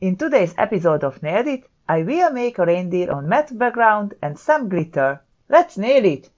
In today's episode of Nailed It, I will make a reindeer on matte background and some glitter. Let's nail it!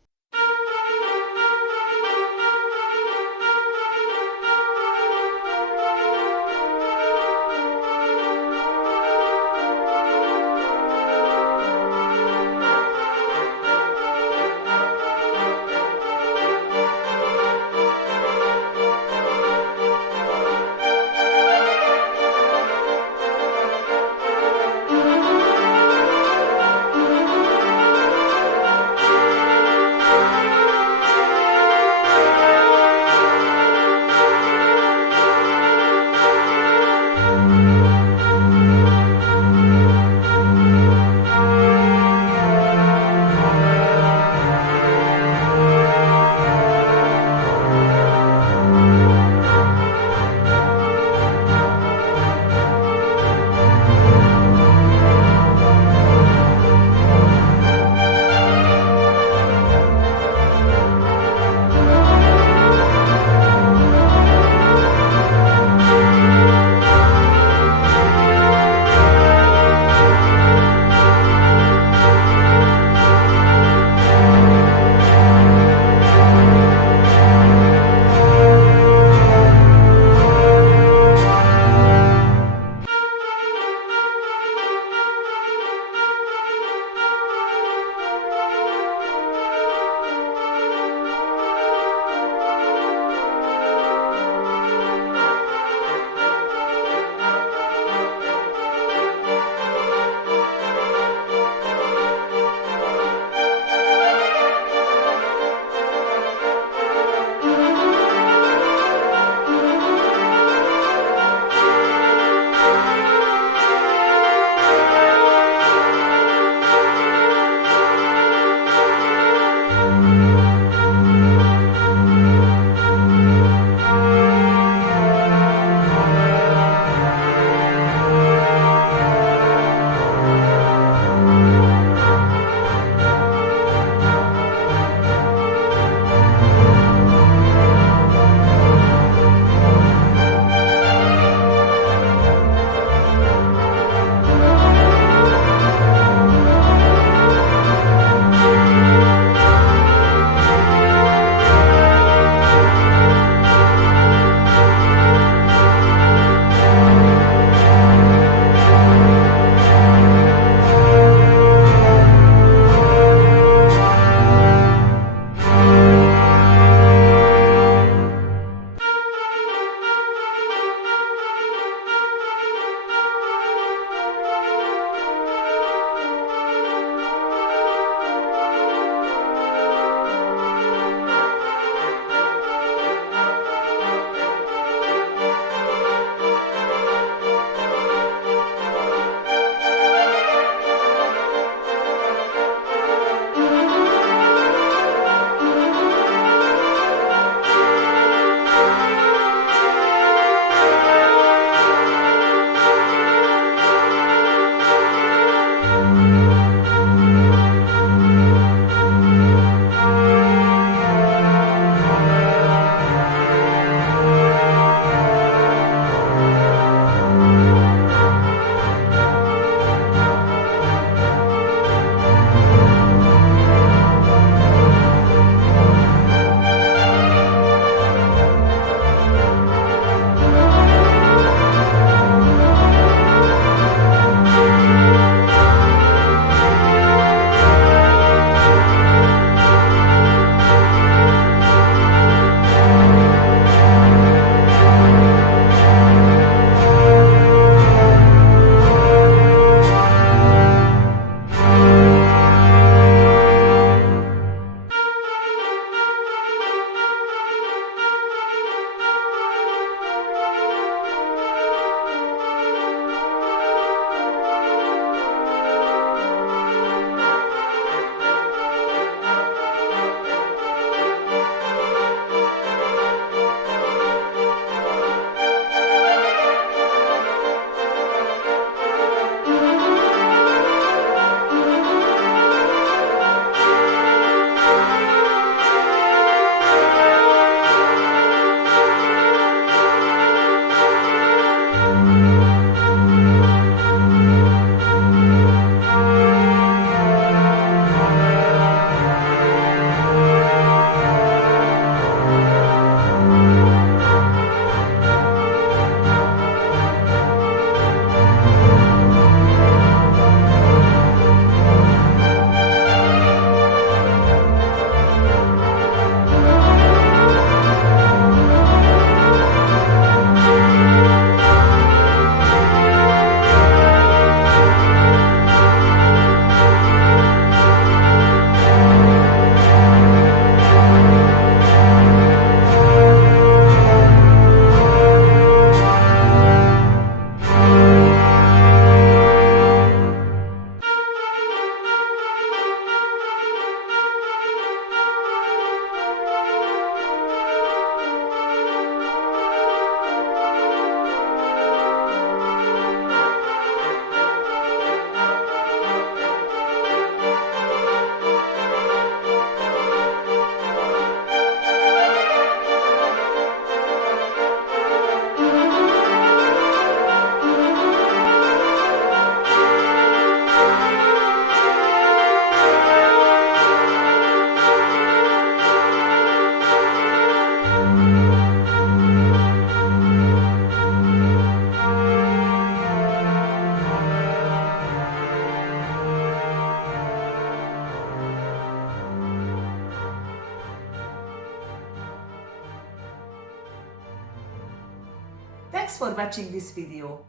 Thanks for watching this video.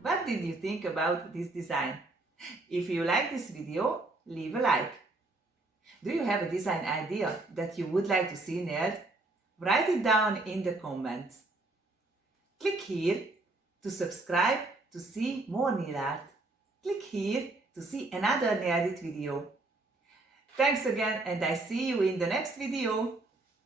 What did you think about this design? If you like this video, leave a like. Do you have a design idea that you would like to see nailed? Write it down in the comments. Click here to subscribe to see more nail art. Click here to see another Nailed It video. Thanks again, and I see you in the next video.